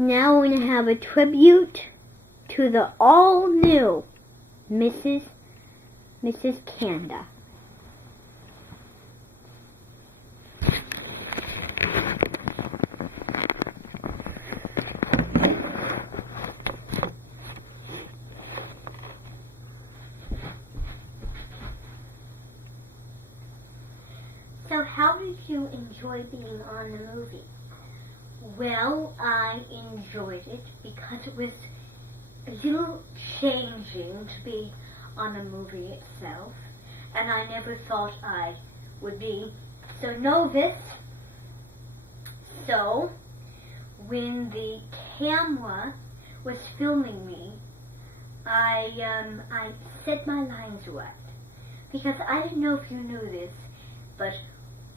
Now we're going to have a tribute to the all-new Mrs. Kanda. So how did you enjoy being on the movie? Well, I enjoyed it because it was a little changing to be on the movie itself, and I never thought I would be so nervous. So, when the camera was filming me, I said my lines right, because I didn't know if you knew this, but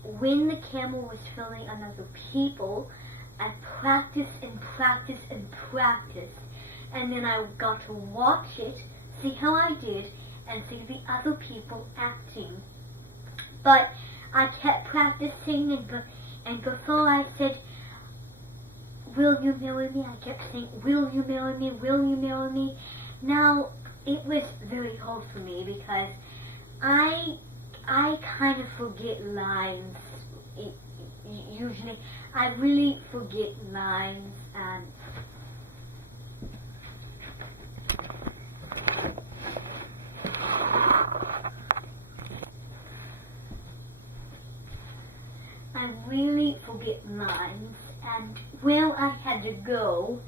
when the camera was filming on other people, I practiced and practiced and practiced, and then I got to watch it, see how I did, and see the other people acting. But I kept practicing, and before I said, "Will you marry me?" I kept saying, "Will you marry me? Will you marry me?" Now, it was very hard for me because I kind of forget lines. Usually, I really forget lines, and and where I had to go,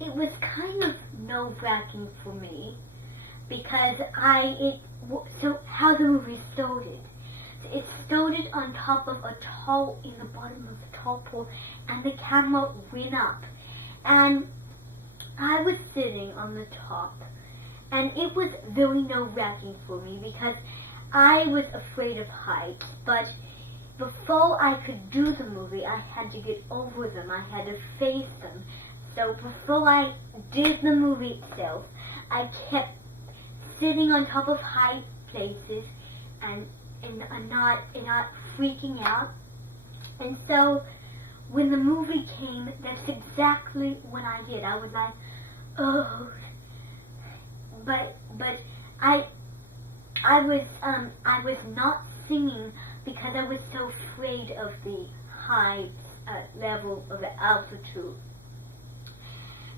it was kind of nerve-wracking for me because so how the movie started. It started on top of a tall, in the bottom of a tall pole, and the camera went up. And I was sitting on the top, and it was very nerve-wracking for me because I was afraid of heights. But before I could do the movie, I had to get over them. I had to face them. So before I did the movie itself, I kept sitting on top of high places and not freaking out. And so when the movie came, that's exactly what I did. I was like, oh, but I was not singing because I was so afraid of the high level of the altitude.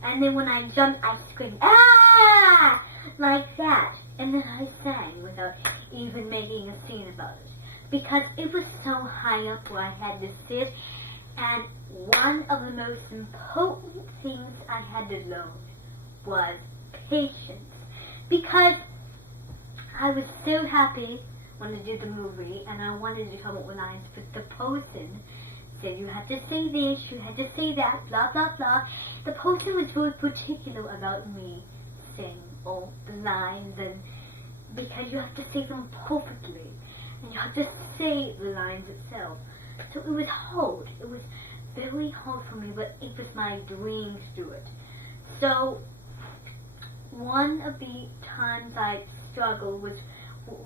And then when I jumped, I screamed, "Ah!" like that. And then I sang without even making a scene about it. Because it was so high up where I had to sit. And one of the most important things I had to learn was patience. Because I was so happy when I did the movie and I wanted to come up with lines, but the person said you had to say this, you had to say that, blah, blah, blah. The person was very particular about me saying all the lines, and because you have to say them perfectly, and you have to say the lines itself. So it was hard. It was very hard for me, but it was my dream to do it. So one of the times I struggled was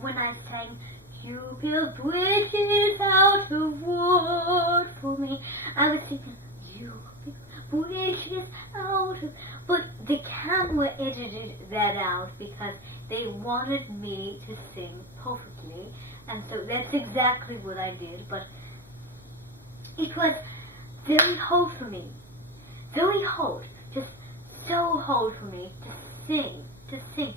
when I sang, "You build bridges out of wood for me." I was thinking, "You build bridges out of..." But the camera edited that out because they wanted me to sing perfectly. And so that's exactly what I did. But it was very hard for me. Very hard. Just so hard for me to sing.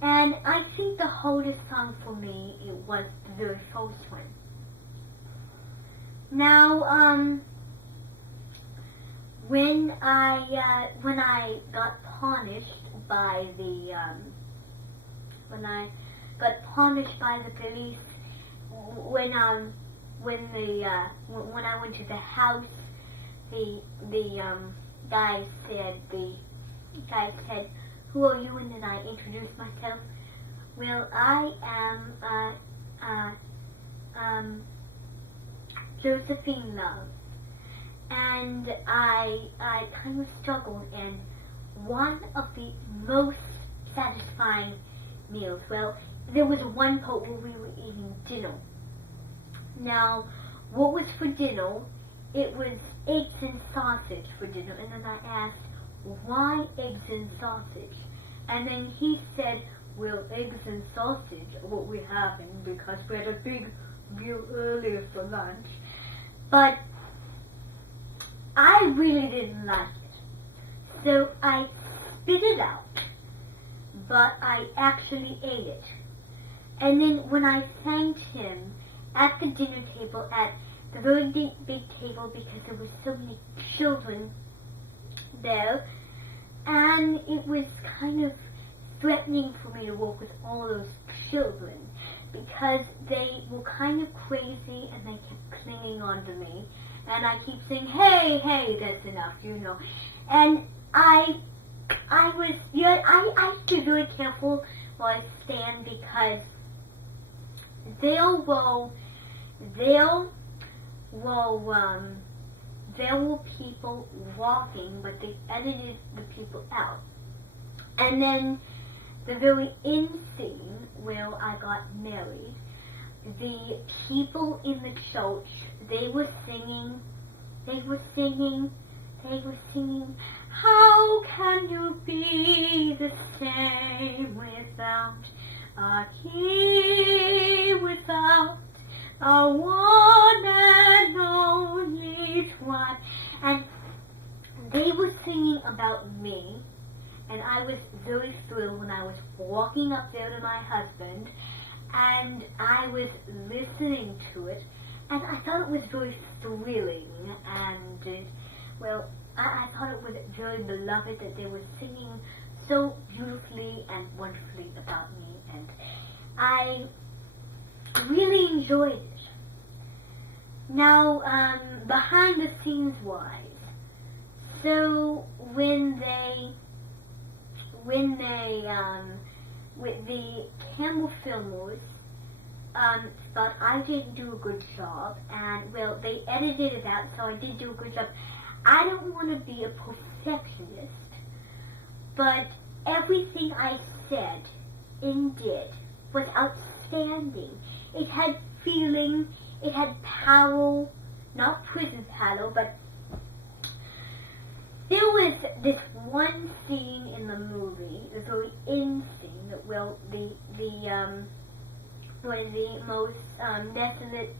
And I think the hardest song for me, it was the very first one. Now, when I got punished by the police, when I went to the house, the guy said, "Who are you?" And then I introduced myself. "Well, I am Josephine Love." And I kind of struggled, and one of the most satisfying meals, well, there was one part where we were eating dinner. Now, what was for dinner it was eggs and sausage for dinner. And then I asked, why eggs and sausage? And then he said, well, eggs and sausage are what we're having because we had a big meal earlier for lunch. But I really didn't like it. So I spit it out. But I actually ate it. And then when I thanked him at the dinner table, at the very big table, because there were so many children there, and it was kind of threatening for me to walk with all those children because they were kind of crazy and they kept clinging on to me, and I keep saying, hey, hey, that's enough, you know. And I was, you know, I have to be very careful where I stand because there were people walking, but they edited the people out. And then the very end scene where I got married, the people in the church, they were singing, how can you be the same without a key, without a one and only one? And they were singing about me, and I was very thrilled when I was walking up there to my husband, and I was listening to it, and I thought it was very thrilling, and, well, I thought it was very beloved that they were singing so beautifully and wonderfully about me, and I really enjoyed it. Now, behind the scenes wise, so with the camera filmers, thought I didn't do a good job, and, well, they edited it out, so I did do a good job. I don't want to be a perfectionist, but everything I said and did was outstanding. It had feeling, it had power, not prison power, but there was this one scene in the movie, the very end scene, that, well, one of the most desolate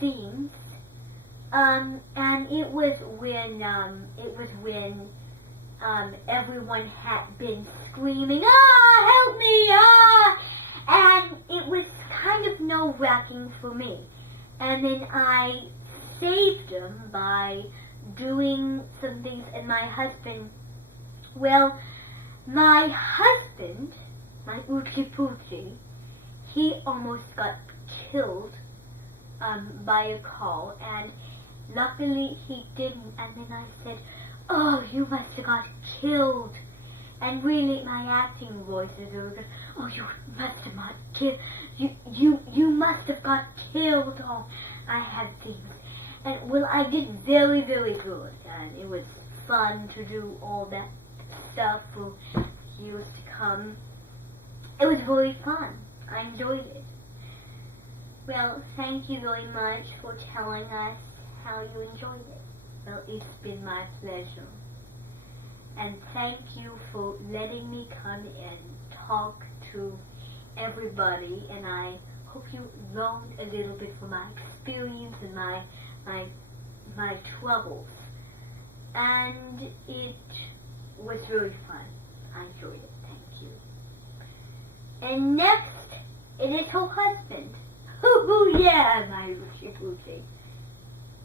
scenes, and it was when everyone had been screaming, help me, and it was kind of nerve-wracking for me. And then I saved them by doing some things, and my husband, well, my Uchi Poochie, he almost got killed by a car, and luckily he didn't. And then I said, oh, you must have got killed. And really, my acting voice is really good. Oh, you must have got killed. You must have got killed. Oh, I have things. And, well, I did very, very good. And it was fun to do all that stuff for years to come. It was very fun. I enjoyed it. Well, thank you very much for telling us how you enjoyed it. Well, it's been my pleasure. And thank you for letting me come and talk to everybody. And I hope you learned a little bit from my experience and my troubles. And it was really fun. I enjoyed it. Thank you. And next, it is her husband. Hoo-hoo, yeah, my Uchi Poochie.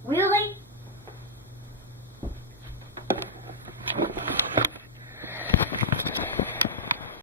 Really?